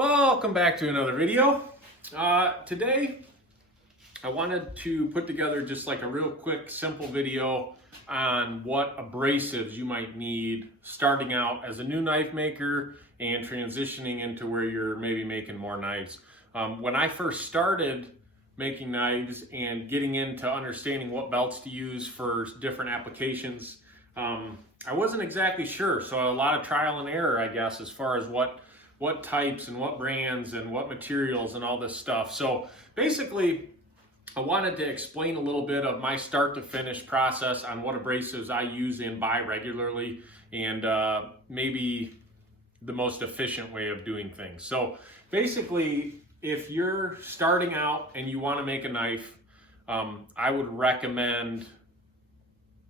Welcome back to another video. Today I wanted to put together just like a real quick simple video on what abrasives you might need starting out as a new knife maker and transitioning into where you're maybe making more knives. When I first started making knives and getting into understanding what belts to use for different applications, I wasn't exactly sure, so a lot of trial and error, I guess, as far as what types and what brands and what materials and all this stuff. So basically, I wanted to explain a little bit of my start to finish process on what abrasives I use and buy regularly, and maybe the most efficient way of doing things. So basically, if you're starting out and you want to make a knife, I would recommend,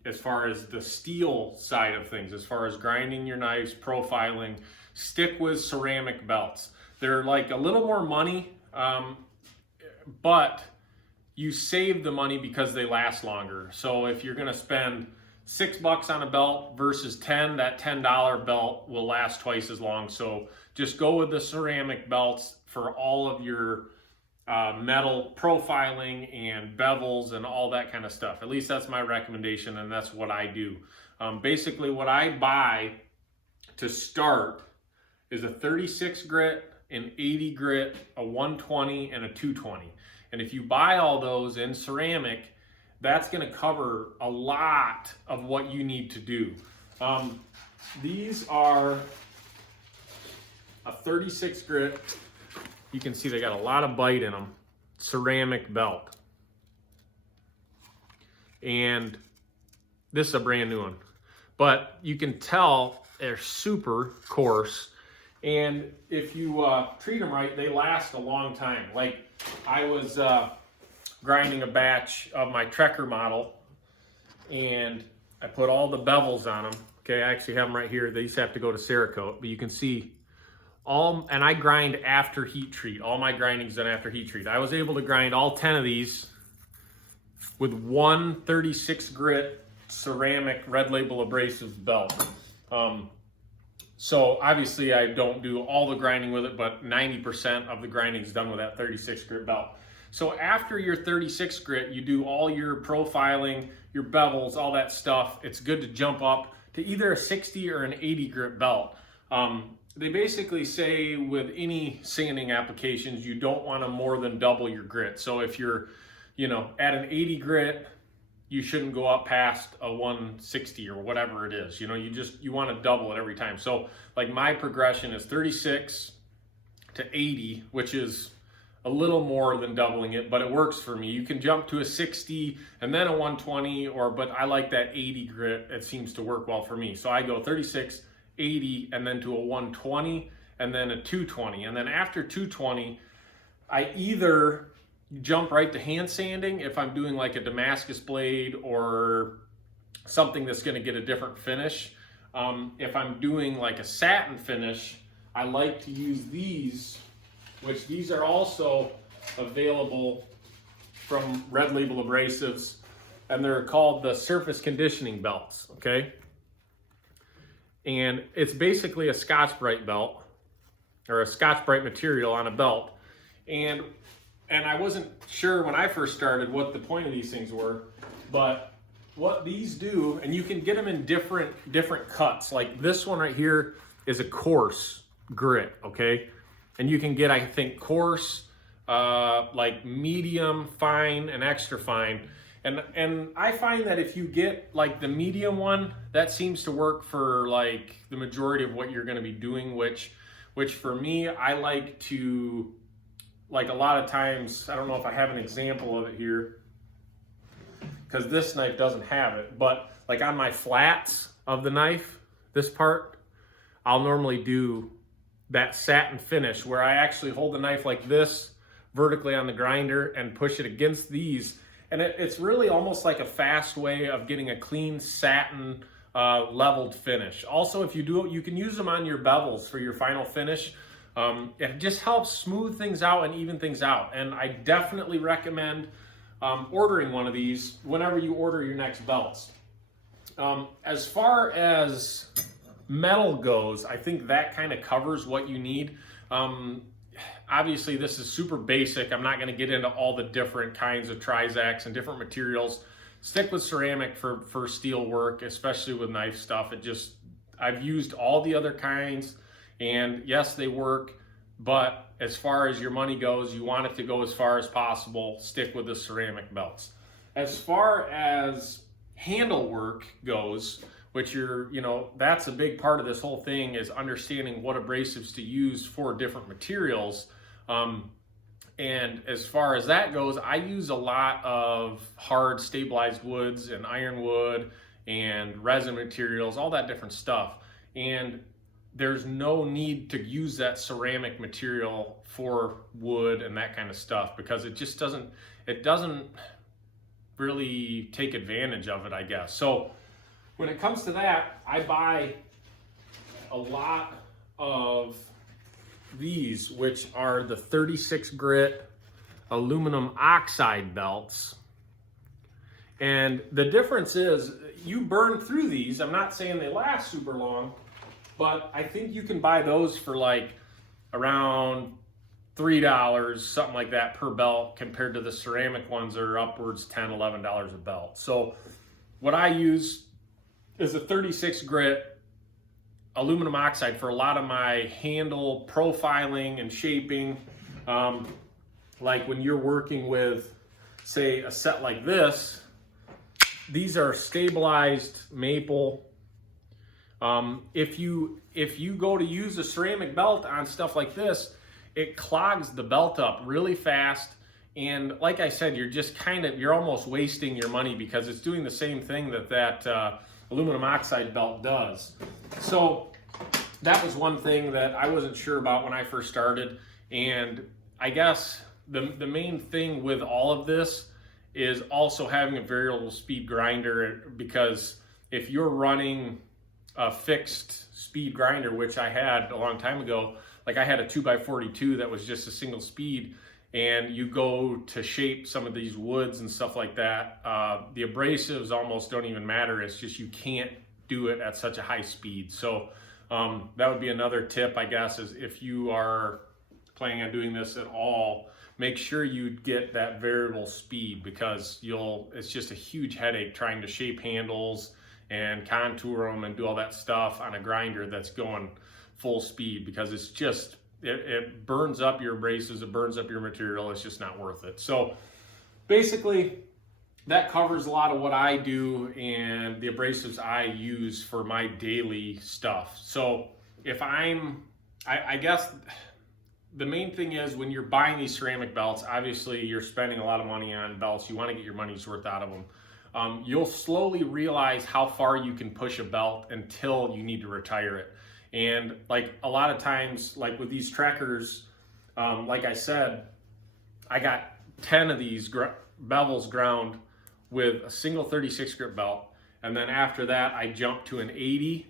as far as the steel side of things, as far as grinding your knives, profiling, stick with ceramic belts. They're like a little more money, but you save the money because they last longer. So if you're gonna spend $6 on a belt versus 10, that $10 belt will last twice as long. So just go with the ceramic belts for all of your metal profiling and bevels and all that kind of stuff. At least that's my recommendation, and that's what I do. Basically, what I buy to start is a 36 grit, an 80 grit, a 120, and a 220. And if you buy all those in ceramic, that's going to cover a lot of what you need to do. These are a 36 grit. You can see they got a lot of bite in them. Ceramic belt. And this is a brand new one. But you can tell they're super coarse. And if you treat them right, they last a long time. Like I was grinding a batch of my Trekker model, and I put all the bevels on them. Okay, I actually have them right here. These have to go to Cerakote, but you can see and I grind after heat treat. All my grinding's done after heat treat. I was able to grind all 10 of these with one 36 grit ceramic Red Label abrasive belt. So obviously I don't do all the grinding with it, but 90% of the grinding is done with that 36 grit belt. So after your 36 grit, you do all your profiling, your bevels, all that stuff. It's good to jump up to either a 60 or an 80 grit belt. They basically say with any sanding applications, you don't want to more than double your grit. So if you're, at an 80 grit, you shouldn't go up past a 160 or whatever it is. You want to double it every time. So like my progression is 36 to 80, which is a little more than doubling it, but it works for me. You can jump to a 60 and then a 120, but I like that 80 grit. It seems to work well for me. So I go 36, 80, and then to a 120, and then a 220. And then after 220, I either jump right to hand sanding if I'm doing like a Damascus blade or something that's going to get a different finish. If I'm doing like a satin finish, I like to use these, which these are also available from Red Label Abrasives, and they're called the surface conditioning belts, okay? And it's basically a Scotch-Brite belt, or a Scotch-Brite material on a belt. And I wasn't sure when I first started what the point of these things were, but what these do, and you can get them in different cuts. Like this one right here is a coarse grit, okay? And you can get, I think, coarse, like medium, fine, and extra fine. And I find that if you get like the medium one, that seems to work for like the majority of what you're going to be doing, which for me, I like to, like a lot of times, I don't know if I have an example of it here because this knife doesn't have it, but like on my flats of the knife, this part, I'll normally do that satin finish where I actually hold the knife like this vertically on the grinder and push it against these. And it's really almost like a fast way of getting a clean satin leveled finish. Also, if you do it, you can use them on your bevels for your final finish. It just helps smooth things out and even things out. And I definitely recommend ordering one of these whenever you order your next belts. As far as metal goes, I think that kind of covers what you need. obviously this is super basic. I'm not going to get into all the different kinds of Trizacs and different materials. Stick with ceramic for steel work, especially with knife stuff. I've used all the other kinds, and yes, they work, but as far as your money goes, you want it to go as far as possible. Stick with the ceramic belts. As far as handle work goes, which that's a big part of this whole thing, is understanding what abrasives to use for different materials. And as far as that goes, I use a lot of hard stabilized woods and ironwood and resin materials, all that different stuff. And there's no need to use that ceramic material for wood and that kind of stuff, because it doesn't really take advantage of it, I guess. So when it comes to that, I buy a lot of these, which are the 36 grit aluminum oxide belts. And the difference is you burn through these. I'm not saying they last super long, but I think you can buy those for like around $3, something like that per belt, compared to the ceramic ones that are upwards $10, $11 a belt. So what I use is a 36 grit aluminum oxide for a lot of my handle profiling and shaping. Like when you're working with, say, a set like this, these are stabilized maple. If you go to use a ceramic belt on stuff like this, it clogs the belt up really fast. And like I said, you're almost wasting your money, because it's doing the same thing that aluminum oxide belt does. So that was one thing that I wasn't sure about when I first started. And I guess the main thing with all of this is also having a variable speed grinder, because if you're running a fixed speed grinder, which I had a long time ago, like I had a 2x42 that was just a single speed, and you go to shape some of these woods and stuff like that, the abrasives almost don't even matter. It's just you can't do it at such a high speed. So that would be another tip, I guess, is if you are planning on doing this at all, make sure you get that variable speed, because it's just a huge headache trying to shape handles and contour them and do all that stuff on a grinder that's going full speed, because it's just, it burns up your abrasives, it burns up your material. It's just not worth it. So basically that covers a lot of what I do and the abrasives I use for my daily stuff. So if I guess the main thing is, when you're buying these ceramic belts, obviously you're spending a lot of money on belts. You want to get your money's worth out of them. You'll slowly realize how far you can push a belt until you need to retire it. And like a lot of times, like with these Trekkers, like I said, I got 10 of these bevels ground with a single 36 grit belt. And then after that, I jumped to an 80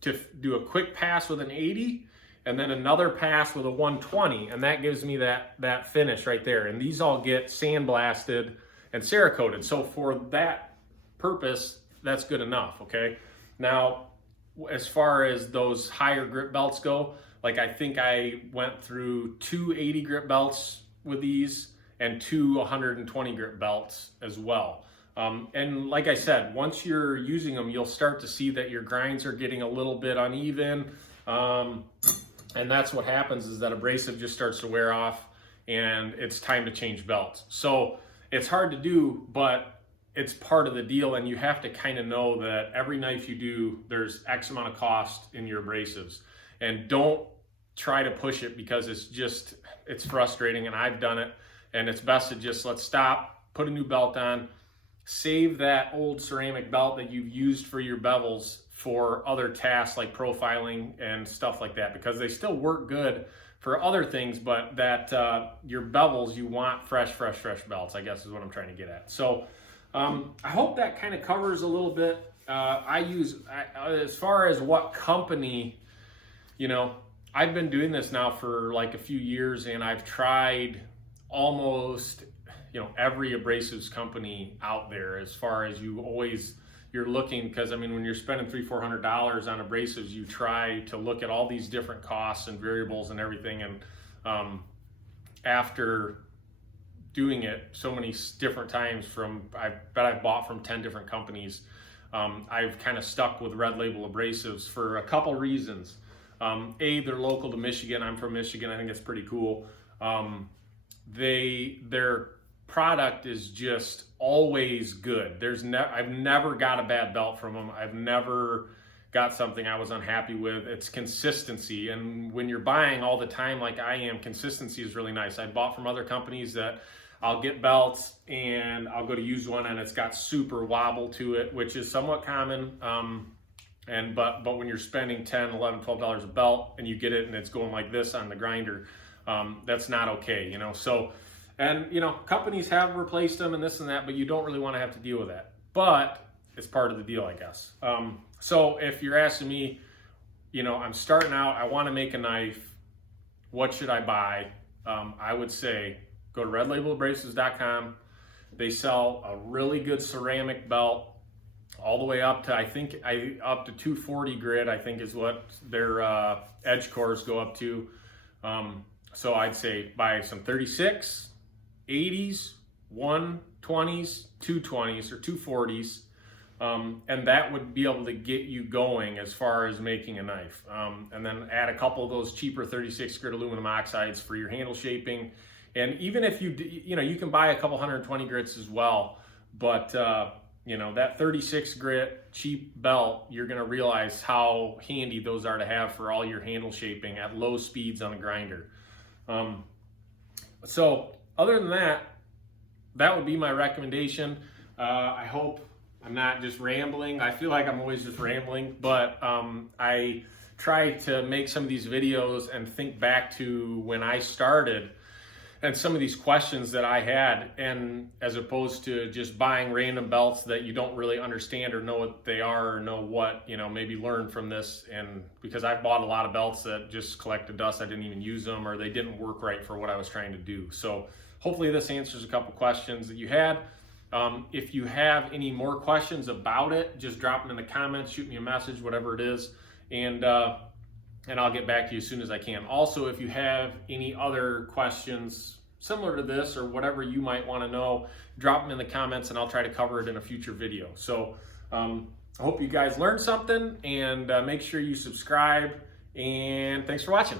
to do a quick pass with an 80, and then another pass with a 120. And that gives me that finish right there. And these all get sandblasted and Cerakoted. So for that purpose, that's good enough, okay? Now, as far as those higher grip belts go, like I think I went through 2 80 grip belts with these and 2 120 grip belts as well. And like I said, once you're using them, you'll start to see that your grinds are getting a little bit uneven. And that's what happens, is that abrasive just starts to wear off and it's time to change belts. So it's hard to do, but it's part of the deal, and you have to kind of know that every knife you do, there's X amount of cost in your abrasives. And don't try to push it, because it's frustrating, and I've done it, and it's best to just let's stop, put a new belt on, save that old ceramic belt that you've used for your bevels for other tasks like profiling and stuff like that, because they still work good for other things, but that your bevels, you want fresh belts, I guess is what I'm trying to get at. So I hope that kind of covers a little bit. As far as what company, I've been doing this now for like a few years, and I've tried almost, every abrasives company out there, as far as you're looking, because I mean, when you're spending $300-400 on abrasives, you try to look at all these different costs and variables and everything. And after doing it so many different times I bet I've bought from 10 different companies. I've kind of stuck with Red Label abrasives for a couple reasons. They're local to Michigan. I'm from Michigan. I think it's pretty cool. Their product is just always good. I've never got a bad belt from them. I've never got something I was unhappy with. It's consistency, and when you're buying all the time like I am, consistency is really nice. I bought from other companies that I'll get belts and I'll go to use one and it's got super wobble to it, which is somewhat common. But when you're spending $10, $11, $12 a belt and you get it and it's going like this on the grinder, that's not okay, you know. So, and you know, companies have replaced them and this and that, but you don't really want to have to deal with that. But it's part of the deal, I guess. So if you're asking me, you know, I'm starting out, I want to make a knife, what should I buy? I would say go to redlabelabrasives.com. They sell a really good ceramic belt all the way up to, up to 240 grit, I think is what their edge cores go up to. So I'd say buy some 36, 80s, 120s, 220s, or 240s. And that would be able to get you going as far as making a knife. And then add a couple of those cheaper 36 grit aluminum oxides for your handle shaping. And even if you know, you can buy a couple 120 grits as well, but you know, that 36 grit cheap belt, you're gonna realize how handy those are to have for all your handle shaping at low speeds on a grinder. So other than that, that would be my recommendation. I hope I'm not just rambling. I feel like I'm always just rambling, but I try to make some of these videos and think back to when I started and some of these questions that I had, and as opposed to just buying random belts that you don't really understand or know what they are or know what, you know, maybe learn from this. And because I've bought a lot of belts that just collected dust, I didn't even use them, or they didn't work right for what I was trying to do. So hopefully this answers a couple questions that you had. If you have any more questions about it, just drop them in the comments, shoot me a message, whatever it is, and I'll get back to you as soon as I can. Also, if you have any other questions similar to this or whatever you might want to know, drop them in the comments and I'll try to cover it in a future video. So I hope you guys learned something, and make sure you subscribe, and thanks for watching.